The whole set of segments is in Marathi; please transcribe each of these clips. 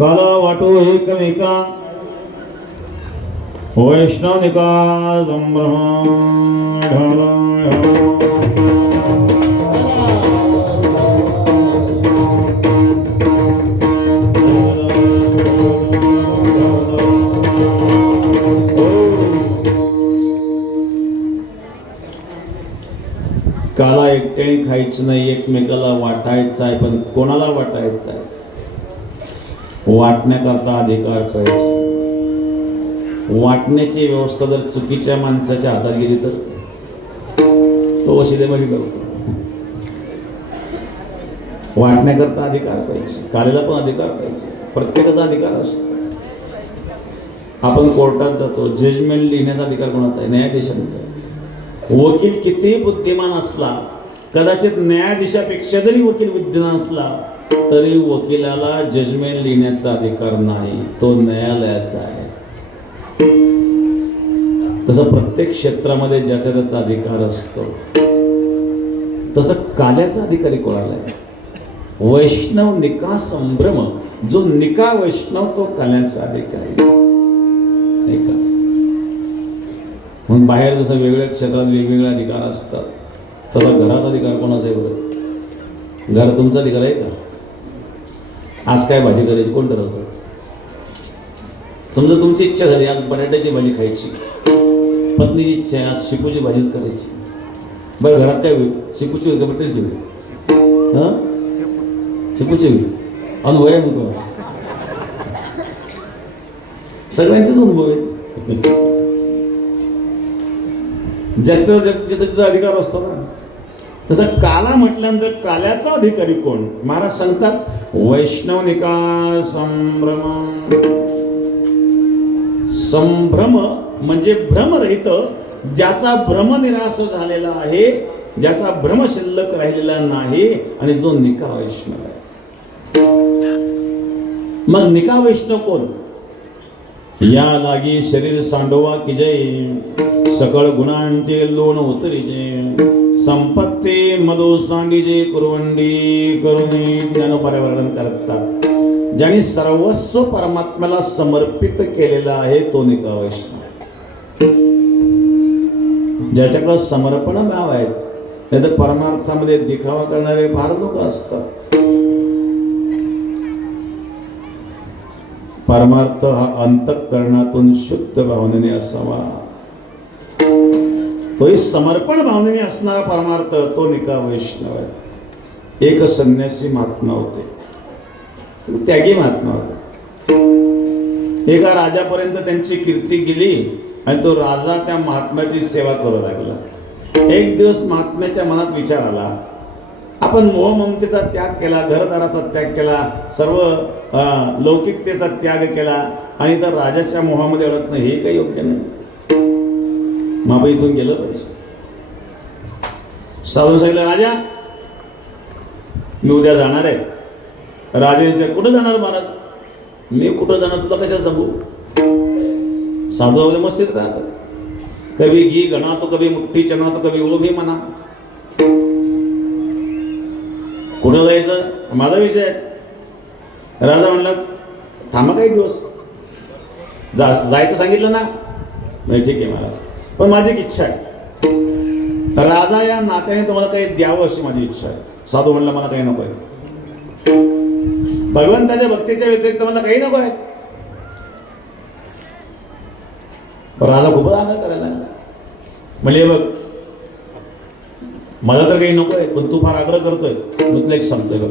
काला वाटो एकमेका वैष्णवनिका संभ्रम काला एकट्याने खायचं नाही, एकमेकाला वाटायचं आहे. पण कोणाला वाटायचं आहे? वाटण्याकरता अधिकार पाहिजे. वाटण्याची व्यवस्था जर चुकीच्या माणसाच्या हातात गेली तर तो वशिलेबाजी करतो. वाटण्याकरता अधिकार पाहिजे, कालेला पण अधिकार पाहिजे, प्रत्येकाचा अधिकार असतो. आपण कोर्टात जातो, जजमेंट लिहिण्याचा अधिकार कोणाचा आहे? न्यायाधीशांचा आहे. वकील कितीही बुद्धिमान असला, कदाचित न्यायाधीशापेक्षा जरी वकील बुद्धिमान असला तरी वकिलाला जजमेंट लिहिण्याचा अधिकार नाही, तो न्यायालयाचा आहे. तसं प्रत्येक क्षेत्रामध्ये ज्याचा त्याचा अधिकार असतो, तसं काल्याचा अधिकारी कोणाला आहे? वैष्णव निका संभ्रम, जो निका वैष्णव तो काल्याचा अधिकारी नाही का? म्हणून बाहेर जसं वेगवेगळ्या क्षेत्रात वेगवेगळे अधिकार असतात, तसा घरात अधिकार कोणाचा आहे बरं? घर तुमचा अधिकार आहे का? आज काय भाजी करायची कोण ठरवतं? समजा तुमची इच्छा झाली आज बटाट्याची भाजी खायची, पत्नीची इच्छा आहे आज शेपूची भाजीच करायची. बरं घरात काय होईल? शेपूची होईल का बटाट्याची होईल? हां, शेपूची होईल. अनुभव आहे मग तुम्हाला, सगळ्यांचेच अनुभव आहे. जास्त जिथं अधिकार असतो ना, तसं काला म्हटल्यानंतर काल्याचा अधिकारी कोण? महाराज सांगतात वैष्णवनिका संभ्रम. संभ्रम म्हणजे भ्रमरहित, ज्याचा भ्रम निराश झालेला आहे, ज्याचा भ्रम शिल्लक राहिलेला नाही, आणि जो निका वैष्णव आहे. मग निका वैष्णव कोण? या लागी शरीर सांडोवा की जय, सकळ गुणांचे लोण उतरीचे, संपत्ती मधु सांडीचे कुरवंडी करुणी. ज्ञानोपारे वर्णन करतात ज्यांनी सर्वस्व परमात्म्याला समर्पित केलेला आहे तो निका वैष्णव. ज्याच्याकडे समर्पण भाव आहेत, नाही तर परमार्थामध्ये दिखावा करणारे फार लोक असतात. परमार्थ हा अंतःकरणातून शुद्ध भावनेने असावा. तोही समर्पण भावनेने असणारा परमार्थ तो निका वैष्णव आहे. एक संन्यासी महात्मा होते, त्यागी महात्मा होते. एका राजापर्यंत त्यांची कीर्ती गेली आणि तो राजा त्या महात्म्याची सेवा करू लागला. एक दिवस महात्म्याच्या मनात विचार आला, आपण मोह ममतेचा त्याग केला, घरदाराचा त्याग केला, सर्व लौकिकतेचा त्याग केला आणि तर राजाच्या मोहामध्ये अडत नाही, हे काही योग्य नाही. मग इथून गेलं पाहिजे. साधू सांगितलं, राजा मी उद्या जाणार आहे. राजाने कुठं जाणार महाराज? मी कुठं जाणार तुला कशाला सांगू? साधू मस्तीत राहतात, कभी घी गणा तो कभी मुठ्ठी चना तो कभी वो भी म्हणा. कुठं जायचं माझा विषय आहे. राजा म्हणला थांबा काही दिवस, जायचं सांगितलं ना, नाही ठीक आहे महाराज, पण माझी एक इच्छा आहे. राजा या नात्याने तुम्हाला काही द्यावं अशी माझी इच्छा आहे. साधू म्हणला मला काही नको आहे, भगवंताच्या भक्तीच्या व्यतिरिक्त मला काही नको आहे. राजा खूपच आदर करायला लागला. म्हणजे बघ मला तर काही नको आहे, पण तू फार आग्रह करतोय, मग तुला एक सांगतोय बघ,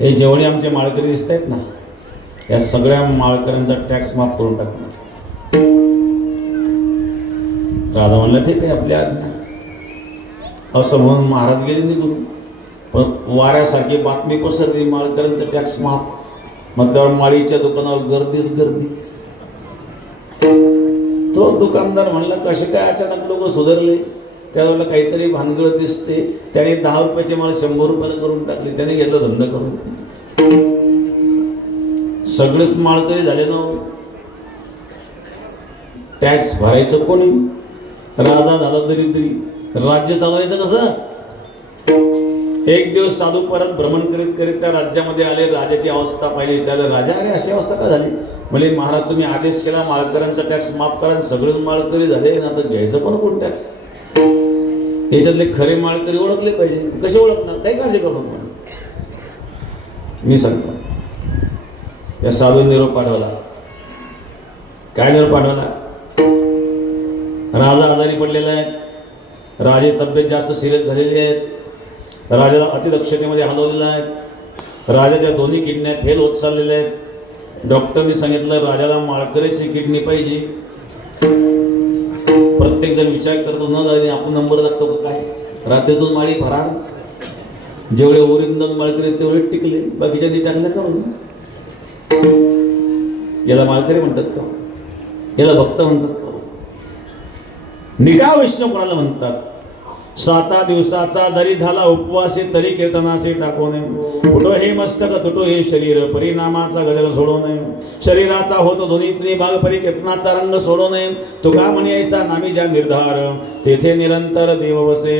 हे जेवढे आमचे माळकरी दिसत आहेत ना, या सगळ्या माळकऱ्यांचा टॅक्स माफ करून टाकणार. राजा म्हणला ठीक आहे आपल्या आज्ञा. असं म्हणून महाराज गेले निघून. पण वाऱ्यासारखी बातमी पसरली, माळकऱ्यांचा टॅक्स माफ म्हटल्यावर माळीच्या दुकानावर गर्दीच गर्दी. तो दुकानदार म्हणला कसे काय अचानक लोक सुधारले? त्यावेळेला काहीतरी भानगड दिसते. त्याने 10 रुपयाचे माळ 100 रुपयाला करून टाकले. त्याने घेतला धंदा करून. सगळेच माळकरी झाले ना. टॅक्स भरायचं कोणी? राजा झाला दरिद्री. राज्य चालवायचं कसं? एक दिवस साधू परत भ्रमण करीत करीत त्या राज्यामध्ये आले. राजाची अवस्था पाहिली. त्याला राजा, अरे अशी अवस्था का झाली? म्हणजे महाराज तुम्ही आदेश केला माळकऱ्यांचा टॅक्स माफ करा, सगळेच माळकरी झाले ना, आता घ्यायचं पण कोण टॅक्स? याच्यातले खरे माळकरी ओळखले पाहिजे. कसे ओळखणार? काही काळजी करू नका, मी सांगतो. या साधू निरोप पाठवला. काय निरोप पाठवला? राजा आजारी पडलेला आहे, राजे तब्येत जास्त सिरियस झालेली आहेत, राजाला अतिदक्षतेमध्ये हलवलेलं आहे, राजाच्या दोन्ही किडन्या फेल होत चाललेल्या आहेत. डॉक्टरनी सांगितलं राजाला माळकरीची किडनी पाहिजे. प्रत्येक जण विचार करतो, न जाणे आपण नंबर लागतो का काय? रात्रीतून माळी फरार. जेवढे ओरिजिनल माळकरी तेवढे टिकले, बाकीच्या टाकल्या करून. याला माळकरी म्हणतात का? याला भक्त म्हणतात का? निका वैष्णव कोणाला म्हणतात? 7 दिवसाचा जरी झाला उपवासी तरी कीर्तनाचे टाकू नये. उठो हे मस्तक तुटो हे शरीर, परिणामाचा गजर सोडू नये. शरीराचा होतो दोन्ही भाग परी कीर्तनाचा रंग सोडू नये. तुका म्हणे ऐसा नामी ज्या निर्धार, तेथे निरंतर देव बसे.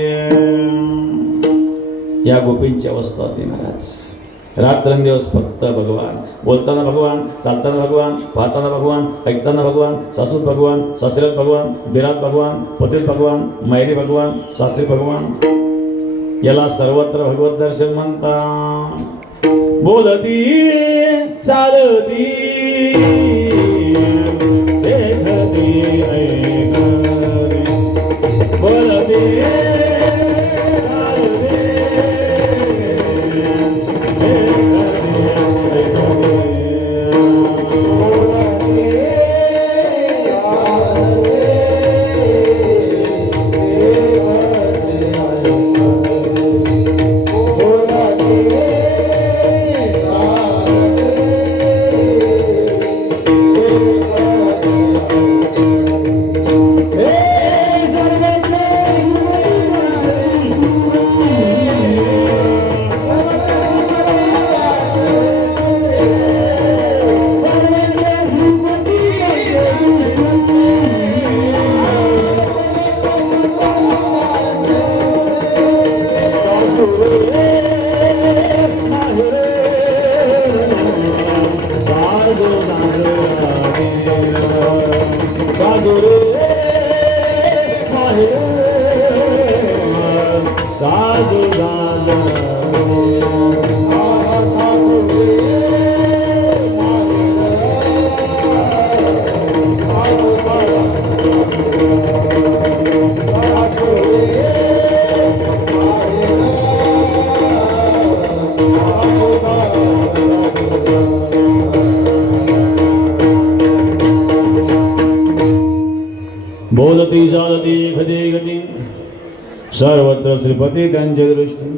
या गोपींची अवस्था होती महाराज. रात्रंदिवस फक्त भगवान. बोलताना भगवान, चालताना भगवान, पाहताना भगवान, ऐकताना भगवान, सासूत भगवान, सासऱ्यात भगवान, दिरात भगवान, पतीत भगवान, मायरी भगवान, सासरी भगवान. याला सर्वत्र भगवत दर्शन म्हणतात. बोलती चालती देखती ऐकती, बोलती बोलती चालती गती गती सर्वत्र श्रीपती त्यांच्या दृष्टी.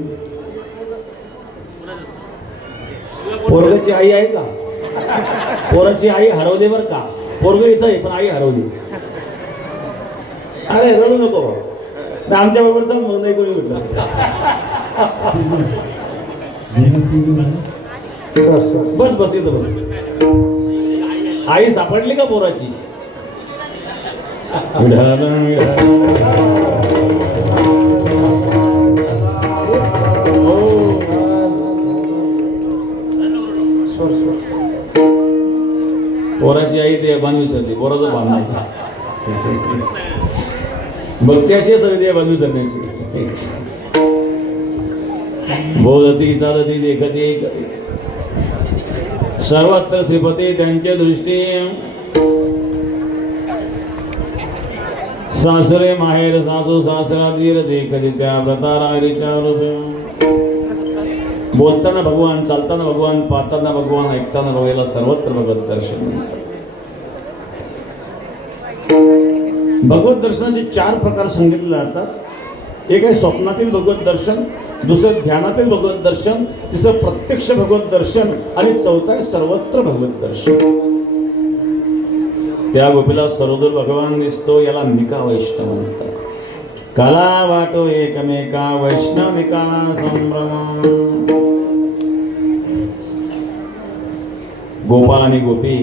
पोरगाची आई आहे का? पोराची आई हरवली बर का? पोरग इथं आहे पण आई हरवली. अरे रडू नको, आमच्या बरोबरचा मग नाही कोणी म्हटलं. बस बस इथं बस. आई सापडली का पोराची? पोराची आई देह बांधवी सरली, पोराचं बांधणार भक्ती अशी सगळी देह बांधवी सरण्याची. बोलती चालती देखती सर्वत्र श्रीपती त्यांच्या दृष्टी. सासरे माहेर सासू सासरा दीर देखती त्या व्रतारारीच्या रूपे. बोलताना भगवान, चालताना भगवान, पाहताना भगवान, ऐकताना भगवान, सर्वत्र भगवत दर्शन. भगवत दर्शनाचे 4 प्रकार सांगितले जातात. एक आहे स्वप्नातील भगवत दर्शन, दुसरं ध्यानातील भगवत दर्शन, तिसरं प्रत्यक्ष भगवत दर्शन आणि चौथं आहे सर्वत्र भगवत दर्शन. त्या गोपीला सर्वदूर भगवान दिसतो, याला निका वैष्णव म्हणतात. काला वाटो एकमेका वैष्णविका संभ्रम. गोपाल आणि गोपी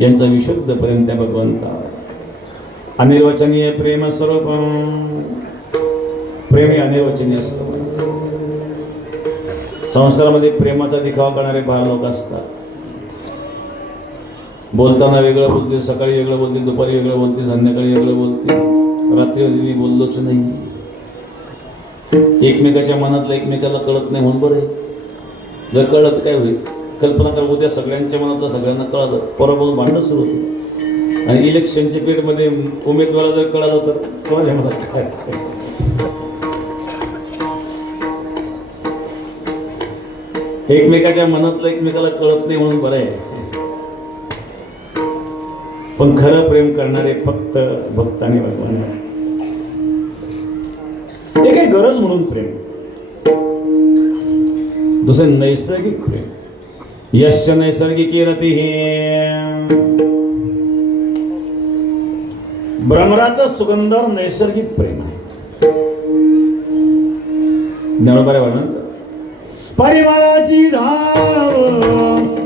यांचं विशुद्ध प्रेम त्या भगवंता. अनिर्वचनीय प्रेम स्वरूप. प्रेम हे अनिर्वचनीय असतं. संसारामध्ये प्रेमाचा दिखावा करणारे फार लोक असतात. बोलताना वेगळं बोलतील, सकाळी वेगळं बोलतील, दुपारी वेगळं बोलतील, संध्याकाळी वेगळं बोलतील. रात्री मी बोललोच नाही. एकमेकाच्या मनातलं एकमेकाला कळत नाही म्हणून बरं आहे. जर कळत काय होईल? कल्पना कर, उद्या सगळ्यांच्या मनातलं सगळ्यांना कळालं, परवापासून भांडण सुरू होतं. आणि इलेक्शनच्या पिरियडमध्ये उमेदवाराला जर कळालं तर कोणाच्या मनात काय? एकमेकाच्या मनातलं एकमेकाला कळत नाही म्हणून बरं आहे. पण खरं प्रेम करणारे फक्त भक्त आणि भगवान. हे काही गरज म्हणून प्रेम, दुसरे नैसर्गिक प्रेम. यश नैसर्गिक रती भ्रमराचा सुगंधावर नैसर्गिक प्रेम आहे. ज्ञानोबा वर्णन परिवाराची धाव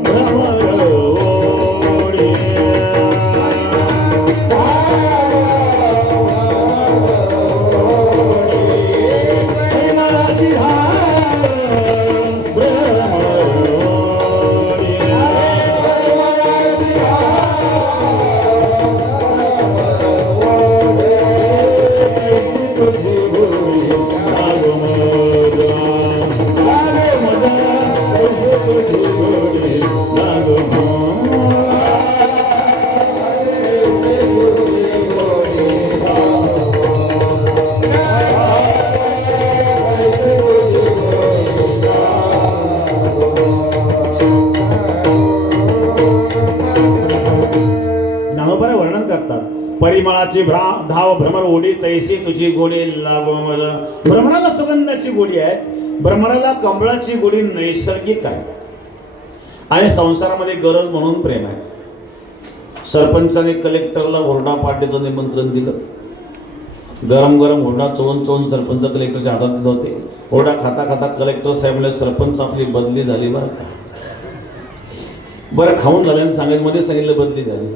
भ्रमर ओढे. परिवाराची धाव भ्रमर ओढे. परिमळाची धाव भ्रमर ओढी तैसी तुझी गोडी लागो मला. भ्रमराला सुगंधाची गोडी आहे, भ्रमराला कमळाची गोडी नैसर्गिक आहे. आणि संसारामध्ये गरज म्हणून प्रेम आहे. सरपंचाने कलेक्टरला हुरडा पार्टीचं निमंत्रण दिलं. गरम गरम हुरडा चोळून चोळून सरपंच कलेक्टरच्या हातात दिले होते. हुरडा खाता खाता कलेक्टर साहेब सरपंच आपली बदली झाली बरं का. बरं खाऊन झाल्यानं सांगायचं, मध्ये सांगितलं बदली झाली.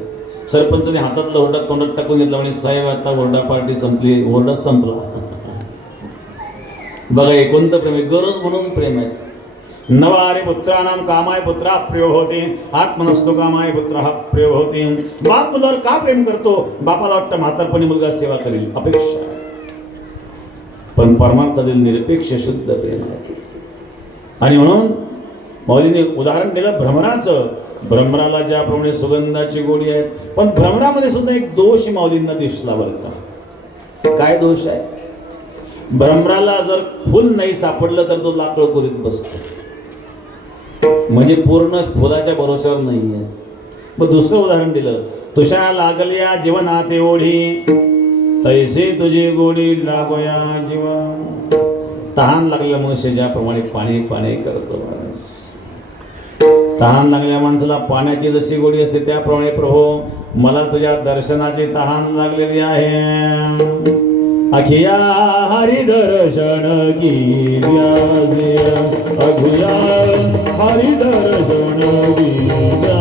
सरपंचाने हातातला हुरडा तोंडात टाकून घेतला आणि साहेब आता हुरडा पार्टी संपली, हुरडा संपला. बघा हे कोणतं प्रेम आहे? गरज म्हणून प्रेम आहे. नवारे पुत्रानाम कामाय पुत्रा प्रिय होते, आत्मनस्तो कामाय पुत्र प्रिय होते. बाप मुलावर का प्रेम करतो? बापाला वाटतं म्हातारपणी मुलगा सेवा करेल, अपेक्षा. पण परमार्थातील निरपेक्ष शुद्ध प्रेम आहे. आणि म्हणून मौलीने उदाहरण दिलं भ्रमराचं. भ्रमराला ज्याप्रमाणे सुगंधाची गोडी आहे, पण भ्रमरामध्ये सुद्धा एक दोष माऊलींना दिसला बरं का. काय दोष आहे? भ्रमराला जर फुल नाही सापडलं तर तो लाकड करीत बसतो, म्हणजे पूर्ण फुलाच्या भरोश्यावर नाहीये. मग दुसरं उदाहरण दिलं, तुषा लागल्या जीवनात ओढी तैसे तुझी गोडी लागोया जीवा. तहान लागलेल्या मनुष्य ज्याप्रमाणे पाणी पाणी करतो माणूस, तहान लागलेल्या माणसाला पाण्याची जशी गोडी असते त्याप्रमाणे प्रभू मला तुझ्या दर्शनाची तहान लागलेली आहे. अखिया हरी दर्शन गिर्या अखिया हरी दर्शन गिर्या.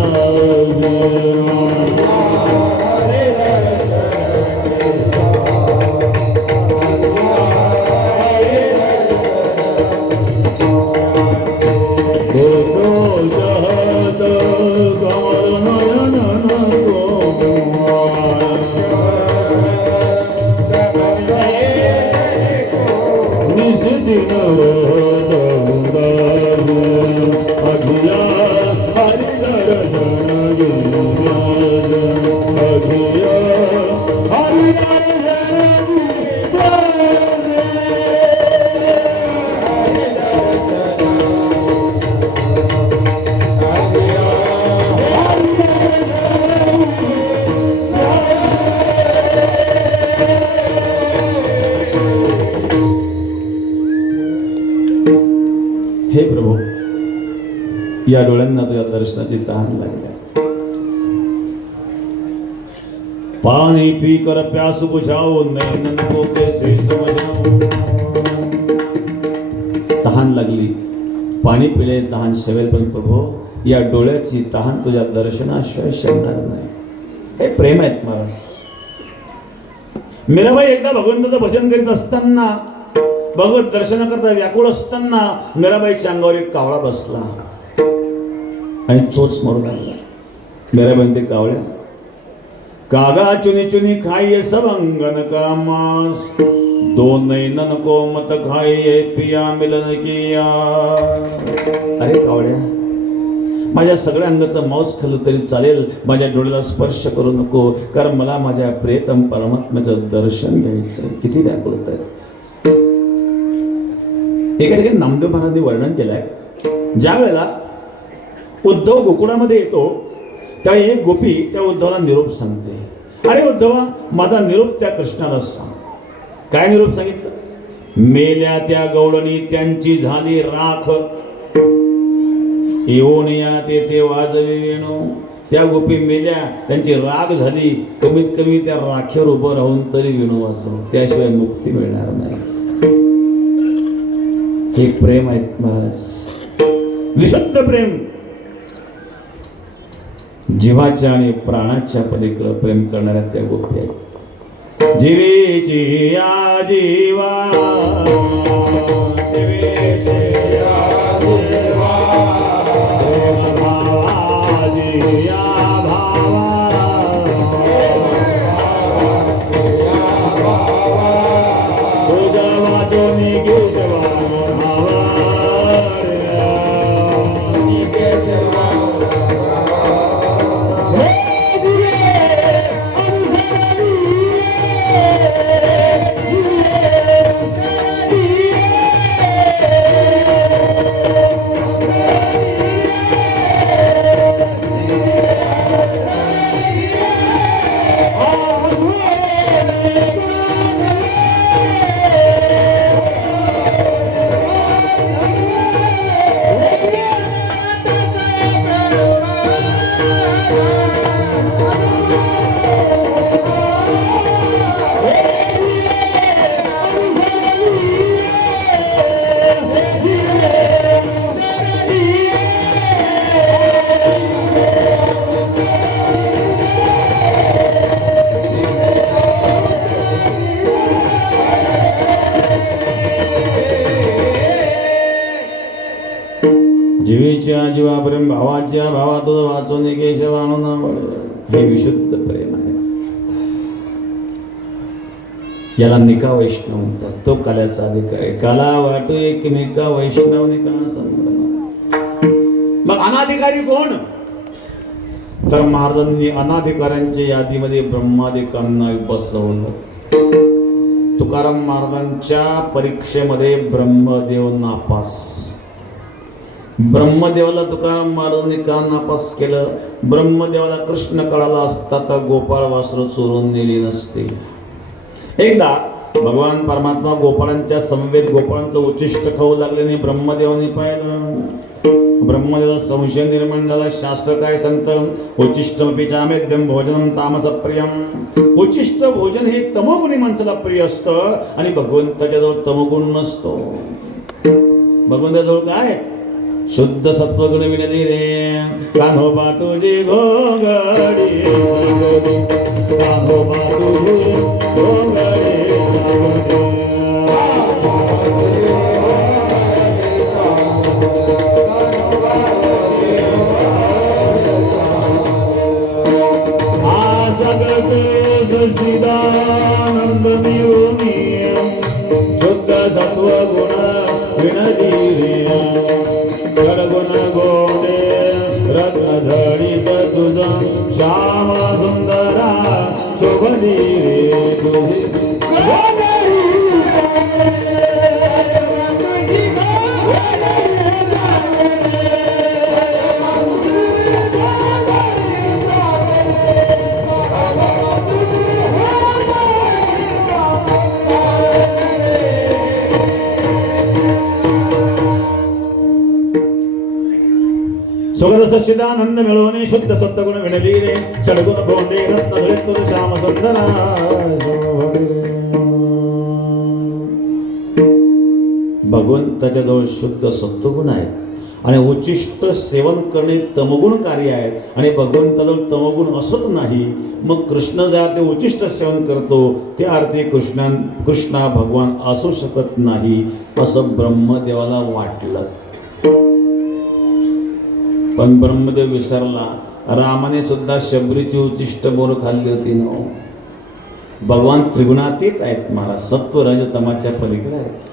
हे प्रभू, या डोळ्यांना तुझ्या दर्शनाची तहान लागली. पाणी पी कर प्यास बुझाओ, नैनन को कैसे समझाओ. तहान लागली, पाणी पिले तहान शवेल, पण प्रभू या डोळ्याची तहान तुझ्या दर्शनाशिवाय शमणार नाही. हे प्रेम आहेत महाराज. मीराबाई एकदा भगवंताचं भजन करीत असताना भगवत दर्शनाकरता व्याकुळ असताना मीराबाईच्या अंगावर एक कावळा बसला आणि चोच मारून लागला. मीराबाई ते कावळ्या, कागा चुनी चुनी खाइए सब अंगन का मांस, दो नैनन को मत खाइए पिया मिलन किया. अरे कावळ्या, माझ्या सगळ्या अंगाचं मांस खाल्लं तरी चालेल, माझ्या डोळ्याला स्पर्श करू नको, कारण मला माझ्या प्रियतम परमात्म्याचं दर्शन घ्यायचं. किती व्याकुळता आहे. एका ठिकाणी नामदेव महाराजांनी वर्णन केलंय, ज्या वेळेला उद्धव गोकुळामध्ये येतो त्यावेळी एक गोपी त्या उद्धवाला निरोप सांगते. अरे उद्धवा, माझा निरोप त्या कृष्णाला सांग. काय निरोप सांगितलं? मेल्या त्या गवळणी त्यांची झाली राख, येऊन या तेथे वाजवी वेणू. त्या गोपी मेल्या, त्यांची राख झाली, कमीत कमी त्या राखेवर उभं राहून तरी वेणू वाजव, त्याशिवाय मुक्ती मिळणार नाही. हे प्रेम आहे महाराज, विशुद्ध प्रेम. जीवाच्या आणि प्राणाच्या पलीकडे प्रेम करणाऱ्या त्या गोष्टी आहेत. जीवेची या जीवा, जीवेची या जीवा, भावाजी या भावा, तुझ्या वाचोनी घेजवा भावा, जीवेच्या जीवाप्रेम, भावाच्या भावा तुझं वाचून केशवानुना. हे विशुद्ध प्रेम आहे. याला निका वैष्णव म्हणतात. तो कल्याचा अधिकार आहे. काला वाटू एकमेका वैष्णव निका संग्रह. मग अनाधिकारी कोण? तर महाराजांनी अनाधिकाऱ्यांच्या यादीमध्ये ब्रह्मादिकांना बसवलं. तुकाराम महाराजांच्या परीक्षेमध्ये ब्रह्मदेव नापास. ब्रह्मदेवाला तुकाराम महाराजांनी का नापास केलं? ब्रह्मदेवाला कृष्ण कळाला असता तर गोपाळ वासरू चोरून नेली नसते. एकदा भगवान परमात्मा गोपाळांच्या समवेत गोपाळांचं उच्चिष्ट खाऊ लागल्याने ब्रह्मदेवाने पाहिलं. ब्रह्मदेवाला संशय निर्माण झाला. शास्त्र काय सांगतं? उच्चिष्टमपि चामेद्यं भोजनं तामसप्रियं. उच्चिष्ट भोजन हे तमोगुणी माणसाला प्रिय असतं आणि भगवंताच्या जवळ तमोगुण नसतो. भगवंताजवळ काय? शुद्ध सत्वगुण विनदी रे. कान्होबा तुझी घोंगडी, कान्होबा तुझी घोंगडी, सच्चिदानंद मिळूनी शुद्ध सत्वगुण विनदी रे. षड्गुण गोडे रत्नधरित तुझं श्याम सुंदरा शोभनी रे तुझी. सुगंध सच्चिदानंद मिळवणे शुद्ध सत्वगुण विनली रे. षड्गुण गोंडे रत्न तुझ श्याम सुंदरा. भगवंताच्या जवळ शुद्ध सत्वगुण आहे आणि उच्चिष्ट सेवन करणे तमगुण कार्य आहे आणि भगवंताला तमगुण असत नाही, मग कृष्ण ज्या ते उच्चिष्ट सेवन करतो त्या अर्थी कृष्णा भगवान असू शकत नाही असं ब्रह्मदेवाला वाटलं. पण ब्रह्मदेव विसरला. रामाने सुद्धा शबरीची उच्चिष्ट बोर खाल्ली होती ना. भगवान त्रिगुणातीत आहेत महाराज, सत्व रज तमाच्या पलीकडे आहेत.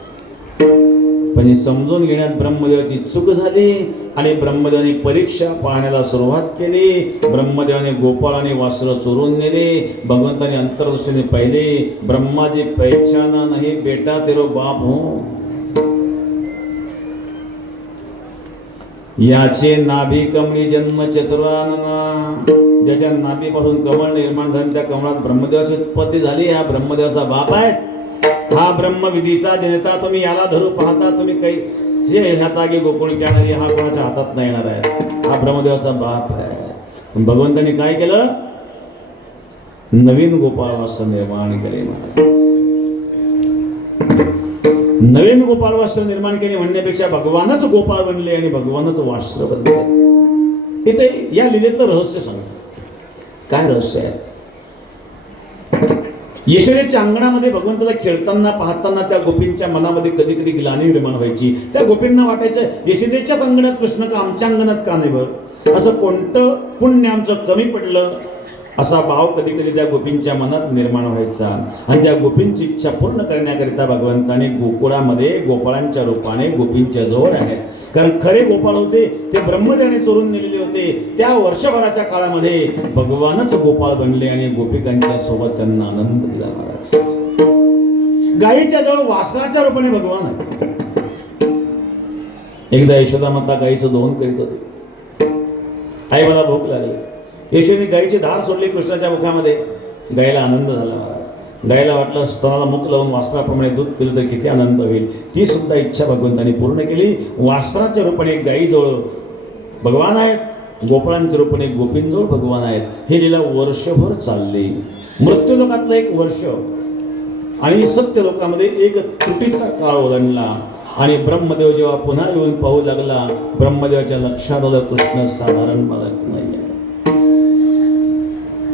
पण हे समजून घेण्यात ब्रह्मदेवाची चूक झाली आणि ब्रह्मदेवाने परीक्षा पाहण्याला सुरुवात केली. ब्रह्मदेवाने गोपाळ आणि वासर चोरून नेले. भगवंताने अंतर्दृष्टीने पाहिले, ब्रह्माजी पहचाना नाही बेटा तेरो बाप हो. याचे नाभी कमळी जन्म चतुरानना, ज्याच्या नाभीपासून कमळ निर्माण झाले त्या कमळात ब्रह्मदेवाची उत्पत्ती झाली. हा ब्रह्मदेवाचा बाप आहे. हा ब्रह्मविधीचा जनता. तुम्ही याला धरू पाहता, तुम्ही काही जे हातागी गोकुळ कॅनरी हा कोणाच्या हातात नाही येणार आहे. हा ब्रह्मदेवाचा बाप आहे. भगवंतांनी काय केलं? नवीन गोपाळवास निर्माण केले महाराज. नवीन गोपाळवास्त्र निर्माण केले म्हणण्यापेक्षा भगवानच गोपाळ बनले आणि भगवानच वास्त्र बनले. इथे या लीलेतलं रहस्य सांग. काय रहस्य आहे? यशोदेच्या अंगणामध्ये भगवंताला खेळताना पाहताना त्या गोपींच्या मनामध्ये कधी कधी ग्लानी निर्माण व्हायची. त्या गोपींना वाटायचं यशोदेच्याच अंगणात कृष्ण का आमच्या अंगणात का नाही बरं? असं कोणतं पुण्य आमचं कमी पडलं असा भाव कधी कधी त्या गोपींच्या मनात निर्माण व्हायचा. आणि त्या गोपींची इच्छा पूर्ण करण्याकरिता भगवंताने गोकुळामध्ये गोपाळांच्या रूपाने गोपींच्या जवळ आहेत. कारण खरे गोपाळ होते ते ब्रह्मदेवाने चोरून नेलेले होते. त्या वर्षभराच्या काळामध्ये भगवानच गोपाळ बनले आणि गोपिकांच्या सोबत त्यांना आनंद दिला महाराज. गायीच्या जवळ वासराच्या रूपाने भगवान आहे. एकदा यशोदा माता गायीचं दोहन करीत होती. आई मला भूक लागली. यशोदेने गायीची धार सोडली कृष्णाच्या मुखामध्ये. गायीला आनंद झाला महाराज. गायीला वाटलं स्तनाला मुख लावून वासराप्रमाणे दूध पिलं तर किती आनंद होईल. ती सुद्धा इच्छा भगवंतांनी पूर्ण केली. वासराच्या रूपाने गायीजवळ भगवान आहेत, गोपाळांच्या रूपाने गोपींजवळ भगवान आहेत. हे लीला वर्षभर चालली. मृत्यू लोकातलं एक वर्ष आणि सत्य लोकामध्ये एक त्रुटीचा काळ ओलांडला. आणि ब्रह्मदेव जेव्हा पुन्हा येऊन पाहू लागला, ब्रह्मदेवाच्या लक्षात आलं कृष्ण साधारण बालक नाही.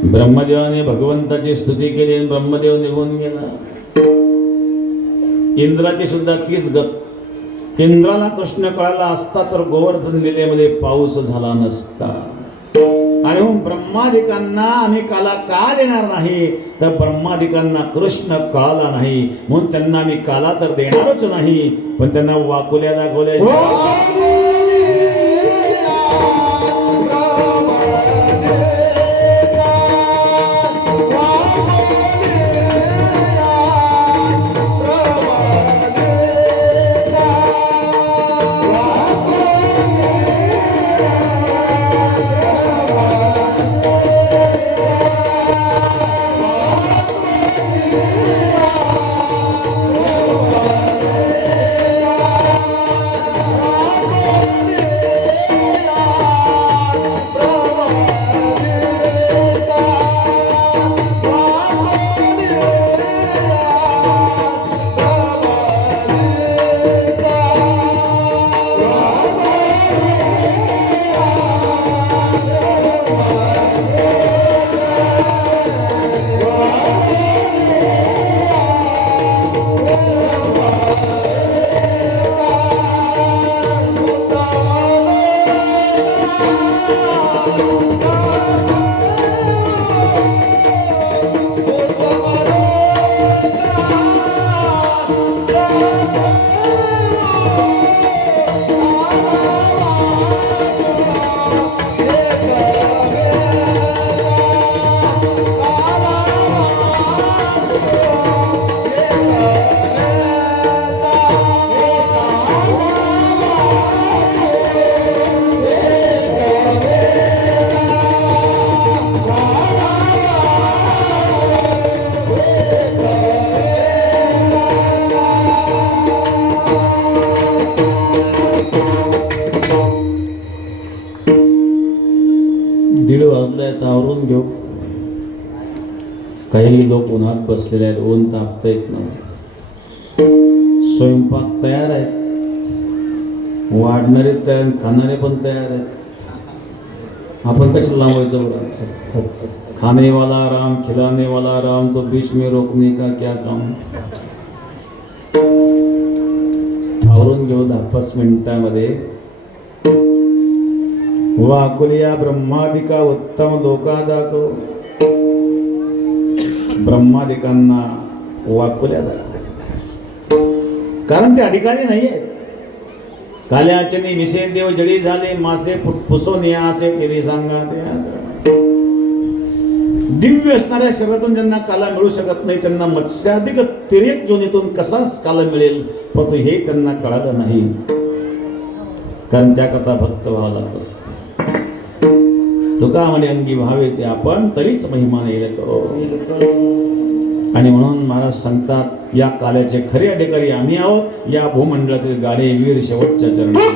ब्रह्मदेवाने भगवंताची स्तुती केली आणि ब्रह्मदेव निघून गेला. इंद्राची सुद्धा तीच गत. इंद्राला कृष्ण कळाला असता तर गोवर्धन लीलेमध्ये पाऊस झाला नसता. आणि म्हणून ब्रह्मादिकांना आम्ही काला का देणार नाही, तर ब्रह्मादिकांना कृष्ण कळाला नाही म्हणून त्यांना आम्ही काला तर देणारच नाही, पण त्यांना वाकुल्या दाखवल्या. आवरून घेऊ. काही लोक उन्हात बसलेले आहेत, ऊन तापता येत नाही. स्वयंपाक तयार आहे. वाढणारे तयार, खाणारे पण तयार आहेत. आपण कसं लावायचं बरं? खाने वाला राम, खिलाने वाला राम, तो बीच में रोकने का क्या काम. आवरून घेऊ 10-5 मिनिटांमध्ये. वाकुलिया ब्रह्मादिका उत्तम लोका दाखव. ब्रह्मादिकांना वाकुल्या दाखव, कारण ते अधिकारी नाही आहेत. काल्याचनी विषय देव जडी झाले, मासे फुसून या असे केली सांगा. दिव्य असणाऱ्या शरीरातून ज्यांना काला मिळू शकत नाही त्यांना मत्स्याधिक तिर्यक जोनीतून कसाच काला मिळेल, परंतु हे त्यांना कळालं नाही, कारण त्याकरता भक्त व्हावं लागत असत. तुका म्हणे अंगी व्हावे ते आपण, तरीच महिमा येईल करो. आणि म्हणून महाराज सांगतात, या काल्याचे खरे अधिकारी आम्ही आहोत. या भूमंडळातील गाडे वीर शेवटच्या चरणी.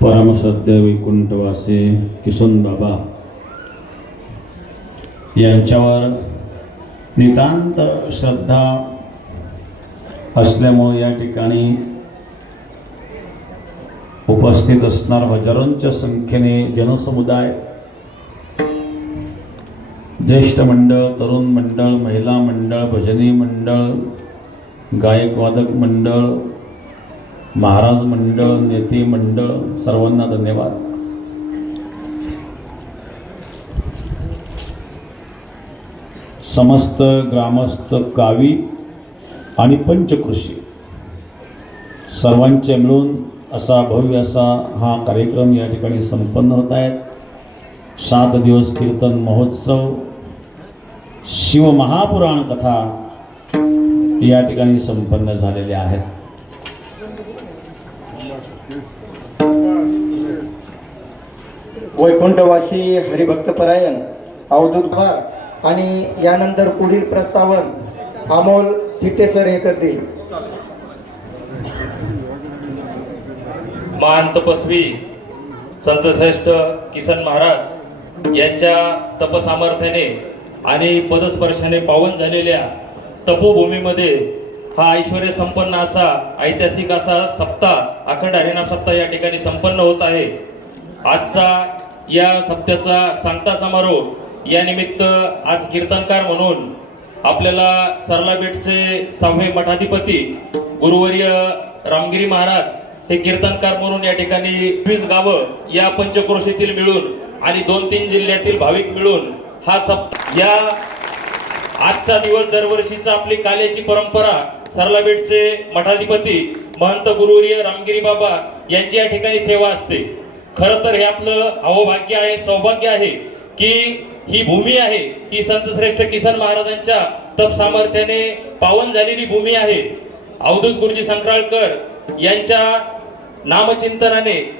परमसद्य वैकुंठवासी किसन बाबा यांच्यावर नितांत श्रद्धा असल्यामुळे या ठिकाणी उपस्थित असणार हजारोंच्या संख्येने जनसमुदाय, ज्येष्ठ मंडळ, तरुण मंडळ, महिला मंडळ, भजनी मंडळ, गायक वादक मंडळ, महाराज मंडळ, नेते मंडळ, सर्वांना धन्यवाद. समस्त ग्रामस्थ, गावी आणि पंचकृषी सर्वांचे मिळून असा भव्य असा हा कार्यक्रम या ठिकाणी संपन्न होत आहे. 7 दिवस कीर्तन महोत्सव, शिवमहापुराण कथा या ठिकाणी संपन्न झालेले आहेत. वैकुंठवासी हरिभक्तपरायण अवधूत भार आणि यानंतर पुढील प्रस्तावन अमोल थिटे सर हे करतील. महान तपस्वी संतश्रेष्ठ किसन महाराज यांच्या तपसामर्थ्याने आणि पदस्पर्शाने पावन झालेल्या तपोभूमीमध्ये हा ऐश्वर्य संपन्न असा ऐतिहासिक असा सप्ताह, अखंड हरिनाम सप्ताह या ठिकाणी संपन्न होत आहे. आजचा या सप्त्याचा सांगता समारोह या निमित्त आज कीर्तनकार म्हणून आपल्याला सरला बेटचे 6वे मठाधिपती गुरुवर्य रामगिरी महाराज हे कीर्तनकार म्हणून या ठिकाणी 20 गावं या पंचक्रोशीतील मिळून आणि 2-3 जिल्ह्यातील भाविक मिळून हा या आजचा दिवस दरवर्षीचा आपली काल्याची परंपरा सरलाबेटचे मठाधिपती महंत गुरुवर्य रामगिरी बाबा यांची या ठिकाणी सेवा असते. खरं तर हे आपलं अहोभाग्य आहे, सौभाग्य आहे की ही भूमी आहे, ही संतश्रेष्ठ किसन महाराजांच्या तप सामर्थ्याने पावन झालेली भूमी आहे. अवधूत गुरुजी संक्राळकर यांच्या नामचिंतनाने